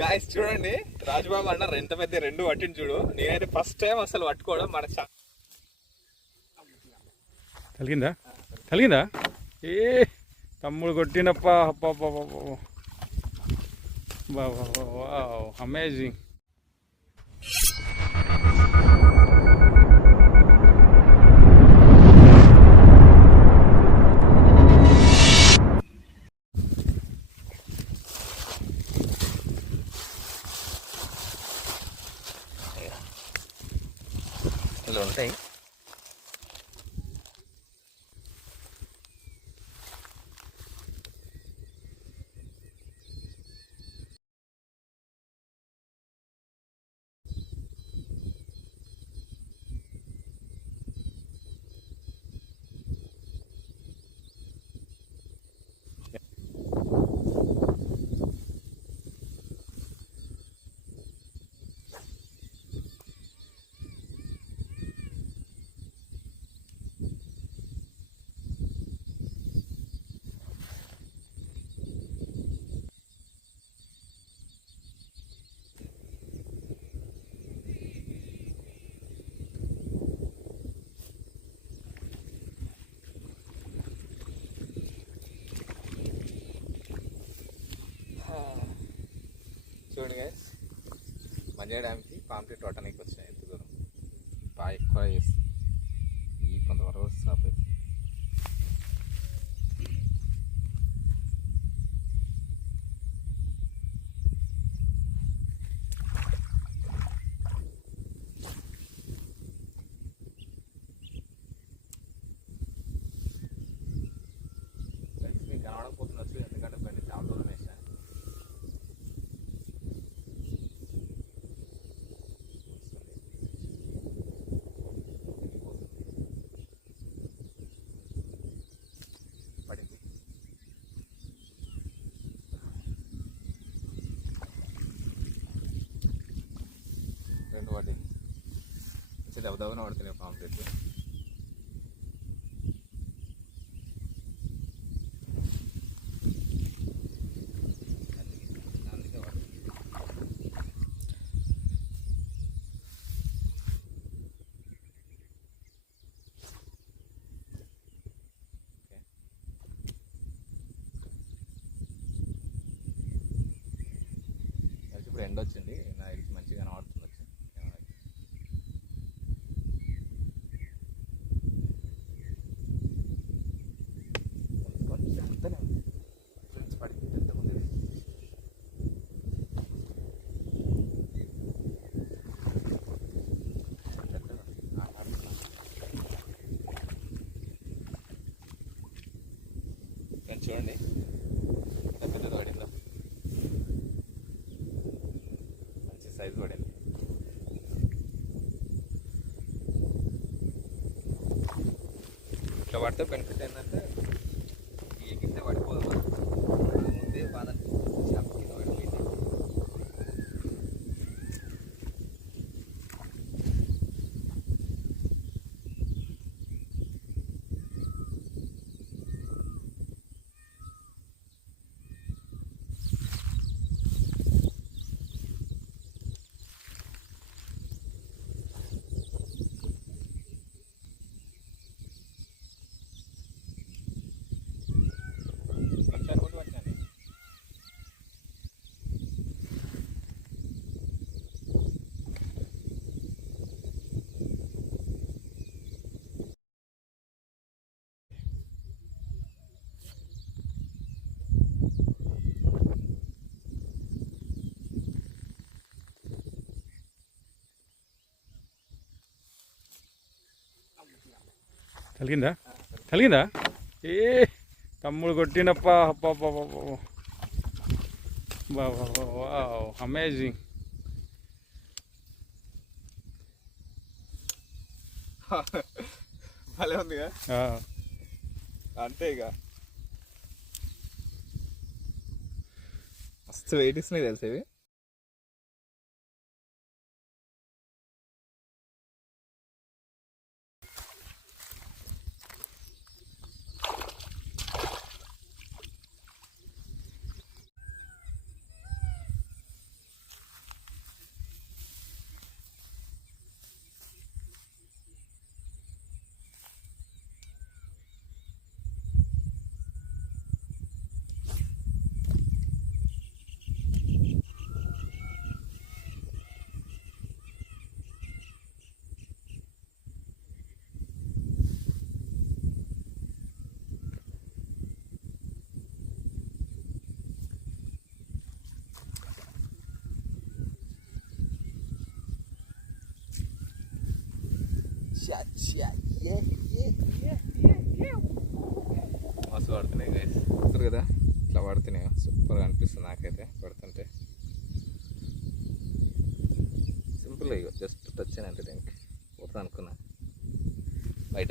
Guys చూడండి. రాజుబాబు అన్నారు ఎంత పెద్ద రెండు పట్టింది చూడు. నేనైతే ఫస్ట్ టైం అసలు పట్టుకోవడం మన కలిగిందా కలిగిందా ఏ తమ్ముడు కొట్టినప్ప 같은데 근데 చూడండి గైస్ మంజా డ్యామ్కి పాంప్లెట్ కొట్టడానికి వచ్చినాయి. ఎంత దూరం. బాగా ఎక్కువ వేసి ఈ కొంతవరకు స్టాప్ రెండు పడింది మంచి దెబ్బ దెబ్బన పడుతున్నాయి పాంప్లెట్ ఇప్పుడు ఎండ వచ్చింది నా తెలిసి మంచిగా కనబడుతుంది వచ్చి కొంచెం అంతనే ఉంది ఫ్రెండ్స్ పడింది ఎంత ఉంది ఫ్రెండ్స్ చూడండి. ఎంత పెద్దది పడిందో మంచి సైజు పడింది ఇట్లా పడితే బెనిఫిట్ ఏంటంటే ఈ కింద పడిపోదు మనం. ముందే బాధ అనిపిస్తుంది. చేప కింద పడిపోయింది లక్ష కోట్లు పట్టినాను కలిగిందా కలిగిందా ఏ తమ్ముడు కొట్టినప్ప అమేజింగ్ భలే ఉందిగా. అంతే ఇక మస్తు వెయిట్ ఇస్తున్నాయి ఇవి మస్తు పడుతున్నాయి గైస్ చూస్తారు కదా? ఇట్లా పడుతున్నాయి సూపర్గా అనిపిస్తుంది నాకైతే పడుతుంటే సింపుల్ ఇక జస్ట్ టచ్ అని అంటే దీనికి పోతుంది అనుకున్నా. బయట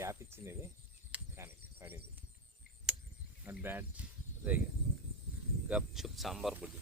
గ్యాప్ ఇచ్చింది ఇది కానీ పడింది. నాట్ బ్యాడ్ అదే. గప్ చుప్ సాంబార్ బుడ్డి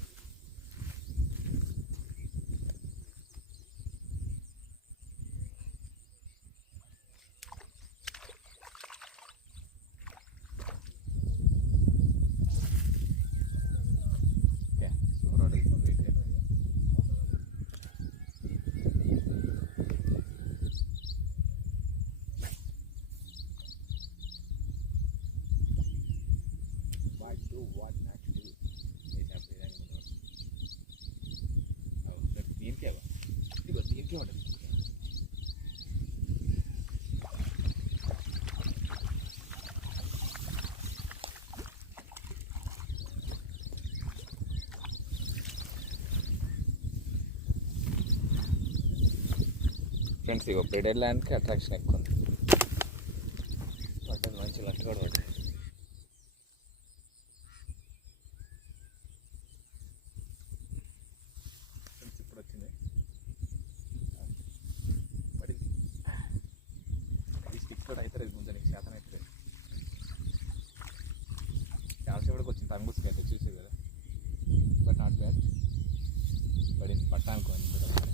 ఫ్రెండ్స్ ఇగో బ్రెడెడ్ ల్యాండ్కి అట్రాక్షన్ ఎక్కువ ఉంది పడ్డది మంచి లట్టు కూడా పడ్డది ఫ్రెండ్స్ ఇప్పుడు వచ్చింది పడింది ఈ స్టిక్ కూడా అవుతుంది ముందు నీకు శాతం అవుతుంది చాలాసేపటికి వచ్చింది టంగుస్కి అయితే చూసే కదా బట్ నాట్ బ్యాడ్ పడింది పట్టానికి పడింది ఫస్ట్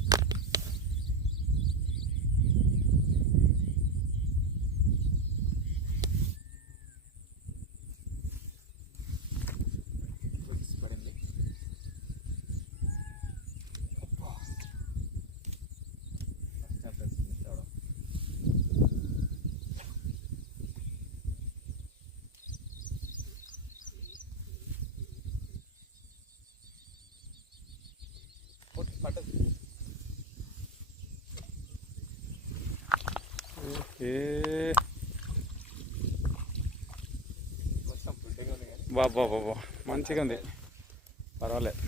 టైం ఫ్రెండ్స్ మిస్ అవడం కొట్టు, పట్టదు ఏ మొత్తం పుట్టిగా ఉంది కానీ బాబా బాబా మంచిగా ఉంది. పర్వాలేదు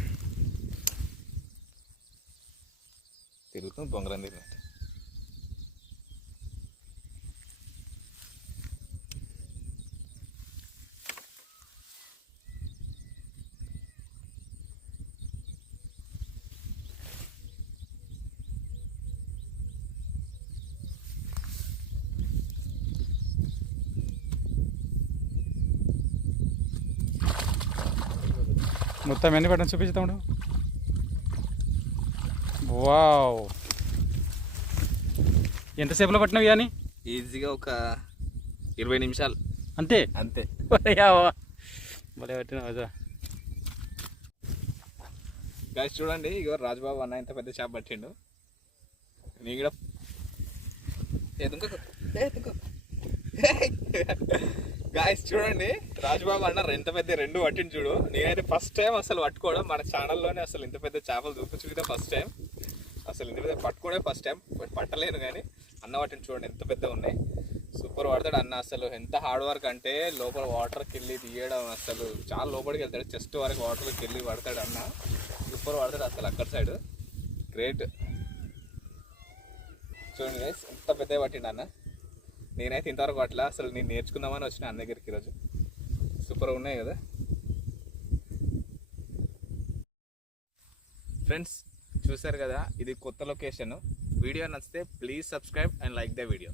తిరుగుతుంది బొంగరం తిరిగినట్టు. మొత్తం ఎన్ని పట్టణం చూపించుతాడు వావ్. ఎంతసేపులో పట్టినవి కానీ ఈజీగా ఒక ఇరవై నిమిషాలు. అంతే? అంతే. భలే గాయస్ చూడండి ఇగో రాజుబాబు అన్న ఇంత పెద్ద చేప పట్టిండు. నీ కూడా గాయస్ చూడండి. రాజుబాబు అన్న ఎంత పెద్ద రెండు పట్టిండు చూడు. నేనైతే ఫస్ట్ టైం అసలు పట్టుకోవడం. మన ఛానల్లోనే అసలు ఇంత పెద్ద చేపలు చూపించుకుంటే ఫస్ట్ టైం అసలు ఇంత పెద్ద పట్టుకోవడం ఫస్ట్ టైం పట్టలేను కానీ అన్న పట్టిండు చూడండి ఎంత పెద్ద ఉన్నాయి. సూపర్ పడతాడు అన్న అసలు. ఎంత హార్డ్ వర్క్ అంటే లోపల వాటర్కి వెళ్ళి తీయడం అసలు. చాలా లోపలికి వెళ్తాడు. చెస్ట్ వరకు వాటర్కి వెళ్ళి పడతాడు అన్న. సూపర్ పడతాడు అసలు అక్కడ సైడ్ గ్రేట్ చూడండి గైస్ ఎంత పెద్ద పట్టిండు అన్న. నేనైతే ఇంతవరకు అట్లా అసలు నేను నేర్చుకుందామని వచ్చిన అన్న దగ్గరికి ఈరోజు. సూపర్ ఉన్నాయి కదా? ఫ్రెండ్స్ చూసారు కదా? ఇది కొత్త లొకేషన్. వీడియో నచ్చితే please subscribe and like the video.